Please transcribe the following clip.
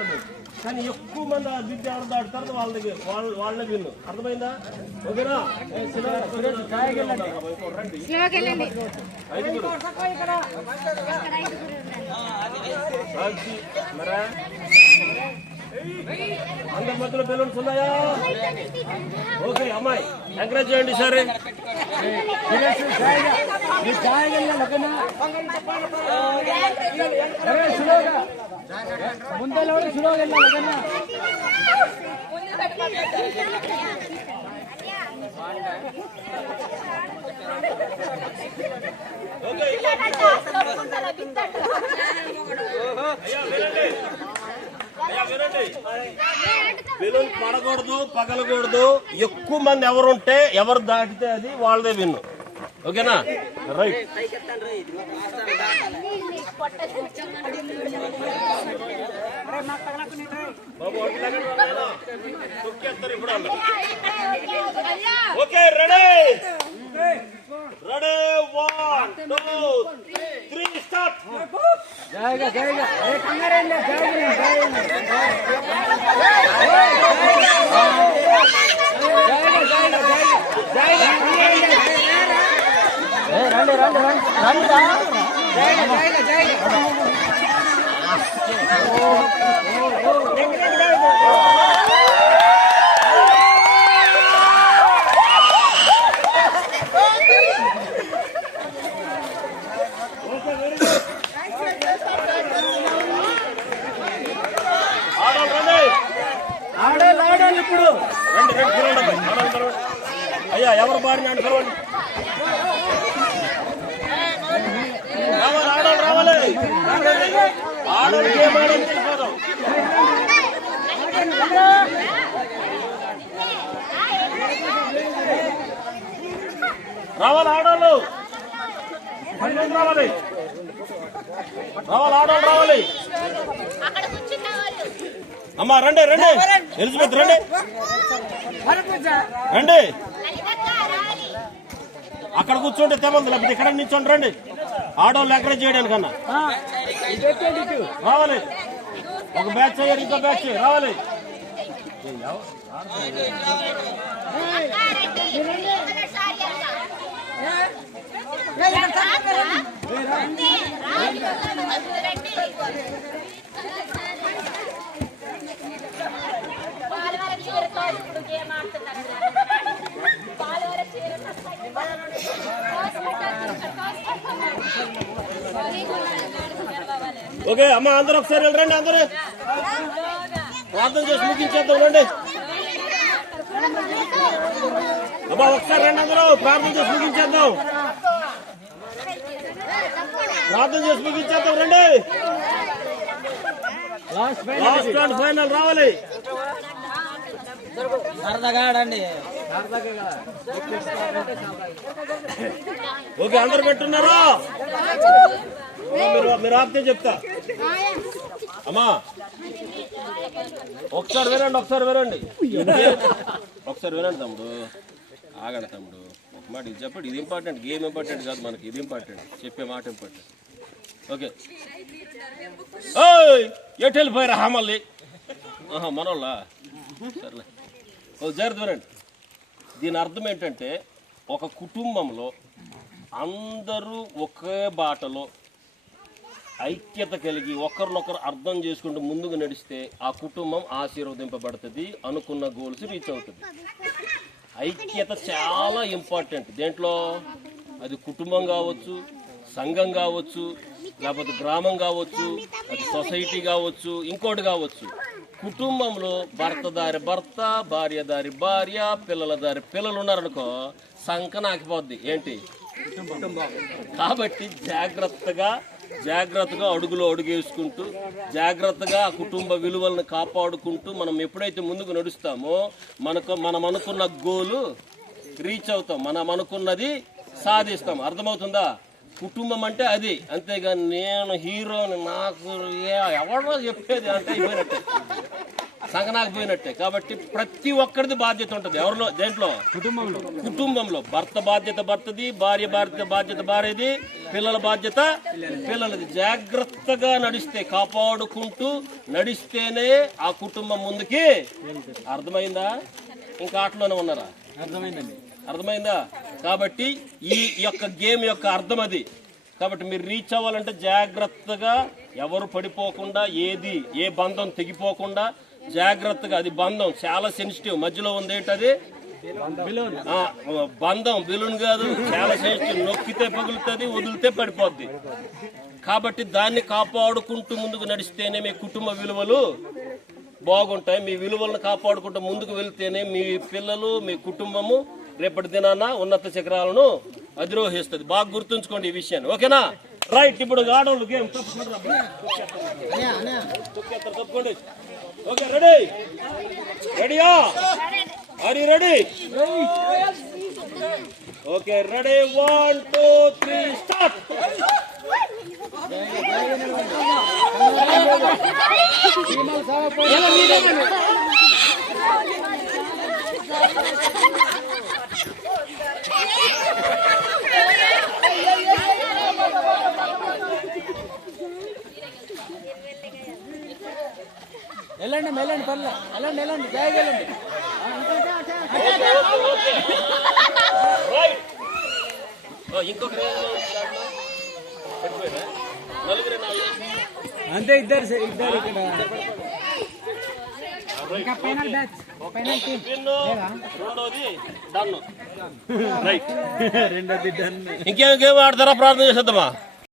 వస్తుంది. కానీ ఎక్కువ మంది ఆ బిడ్డ ఎవరు దాటుతారో వాళ్ళ దగ్గర వాళ్ళే విన్ను. అర్థమైందా? ఓకేనా? అందరి మధ్యలో బెలూన్స్ ఉన్నాయా? ఓకే అమ్మాయి ఎంకరేజ్ చేయండి సరే. ముందే బెలూన్ పడకూడదు, పగలకూడదు. ఎక్కువ మంది ఎవరుంటే ఎవరు దాటితే అది వాళ్ళదే విన్ను. ఓకేనా? Right. Okay ready ready 1 2 3 start. जाएगा जाएगा एक अंदर ले जाएगा ఇప్పుడు అయ్యా ఎవరు బాడిని అనుకోండి. రావాలి రావాలి ఆడోళ్ళకి ఏం ఆడని తెలిపోదాం. రావాలి ఆడోళ్ళు రావాలి రావాలి ఆడోళ్ళు రావాలి. అమ్మా రండి రండి ఎలిజబెత్ రండి రండి. అక్కడ కూర్చోండి తెమంది, లేకపోతే ఇక్కడ నిల్చోండి. రండి ఆడోళ్ళు ఎంకరేజ్ చేయడానికన్నా రావాలి. ఒక బ్యాచ్ అయ్యారు, ఇంకో బ్యాచ్ రావాలి. ఓకే అమ్మా అందరూ ఒకసారి రండి, అందరూ ప్రార్థన చేసి ముగించేద్దాం. రండి అమ్మా ఒకసారి రండి, అందరూ ప్రార్థన చేసి ముగించేద్దాం. ప్రార్థన చేసి ముగించేద్దాం. రండి లాస్ట్ అండ్ ఫైనల్ రావాలి. సరదాగా ఆడండి. ఓకే అందరు పెట్టున్నారా? మీరు ఆపితే చెప్తా. అమ్మా ఒకసారి వినండి, ఒకసారి వినండి, ఒకసారి వినండి తమ్ముడు. ఆగండి తమ్ముడు, ఒక మాట ఇది చెప్పండి. ఇది ఇంపార్టెంట్, గేమ్ ఇంపార్టెంట్ కాదు మనకి, ఇది ఇంపార్టెంట్, చెప్పే మాట ఇంపార్టెంట్. ఓకే ఎటు వెళ్ళిపోయారా మళ్ళీ? మనోళ్ళ సర్లే జాగ్రత్త వినండి. దీని అర్థం ఏంటంటే ఒక కుటుంబంలో అందరూ ఒకే బాటలో ఐక్యత కలిగి ఒకరినొకరు అర్థం చేసుకుంటూ ముందుకు నడిస్తే ఆ కుటుంబం ఆశీర్వదింపబడుతుంది, అనుకున్న గోల్స్ రీచ్ అవుతుంది. ఐక్యత చాలా ఇంపార్టెంట్. దేంట్లో అది కుటుంబం కావచ్చు, సంఘం కావచ్చు, లేకపోతే గ్రామం కావచ్చు, అది సొసైటీ కావచ్చు, ఇంకోటి కావచ్చు. కుటుంబంలో భర్త దారి భర్త, భార్య దారి భార్య, పిల్లల దారి పిల్లలు ఉన్నారనుకో సంకన ఆకిపోద్ది. ఏంటి? కాబట్టి జాగ్రత్తగా అడుగులో అడుగేసుకుంటూ జాగ్రత్తగా ఆ కుటుంబ విలువలను కాపాడుకుంటూ మనం ఎప్పుడైతే ముందుకు నడుస్తామో మనం అనుకున్న గోలు రీచ్ అవుతాం, మనం అనుకున్నది సాధిస్తాం. అర్థమవుతుందా? కుటుంబం అంటే అది, అంతేగాని నేను హీరోని నాకు ఎవరో చెప్పేది అంటే అయిపోయినట్టే. సంగనాకు పోయినట్టే. కాబట్టి ప్రతి ఒక్కరిది బాధ్యత ఉంటుంది. ఎవరిలో? దేంట్లో? కుటుంబంలో. భర్త బాధ్యత భర్తది, భార్య బాధ్యత భార్యది, పిల్లల బాధ్యత పిల్లలది. జాగ్రత్తగా నడిస్తే, కాపాడుకుంటూ నడిస్తేనే ఆ కుటుంబం ముందుకి. అర్థమైందా? ఇంకా ఆటలోనే ఉన్నారా? అర్థమైందండి. అర్థమైందా? కాబట్టి ఈ యొక్క గేమ్ యొక్క అర్థం అది. కాబట్టి మీరు రీచ్ అవ్వాలంటే జాగ్రత్తగా, ఎవరు పడిపోకుండా, ఏ బంధం తెగిపోకుండా జాగ్రత్తగా. అది బంధం చాలా సెన్సిటివ్. మధ్యలో ఉంది ఏంటది? బంధం. బెలూన్ కాదు, చాలా సెన్సిటివ్. నొక్కితే పగులుతుంది, వదిలితే పడిపోద్ది. కాబట్టి దాన్ని కాపాడుకుంటూ ముందుకు నడిస్తేనే మీ కుటుంబ విలువలు బాగుంటాయి. మీ విలువలను కాపాడుకుంటూ ముందుకు వెళ్తేనే మీ పిల్లలు, మీ కుటుంబము రేపటి దినాన ఉన్నత శిఖరాలను అధిరోహిస్తుంది. బాగా గుర్తుంచుకోండి ఈ విషయాన్ని. ఓకేనా? రైట్. ఇప్పుడు ఆడవాళ్ళు గేమ్ తప్పుకోండి. Okay, ready? రెడీయా? Are you ready? Okay, ready. 1 2 3 start. వెళ్ళండి వెళ్ళండి పర్లే, వెళ్ళండి వెళ్ళండి, జాయిగా వెళ్ళండి. అంతే, ఇద్దరు ఇక్కడ. ఇంకేం గేమ్ ఆడతారా? ప్రార్థన చేసేద్దామా?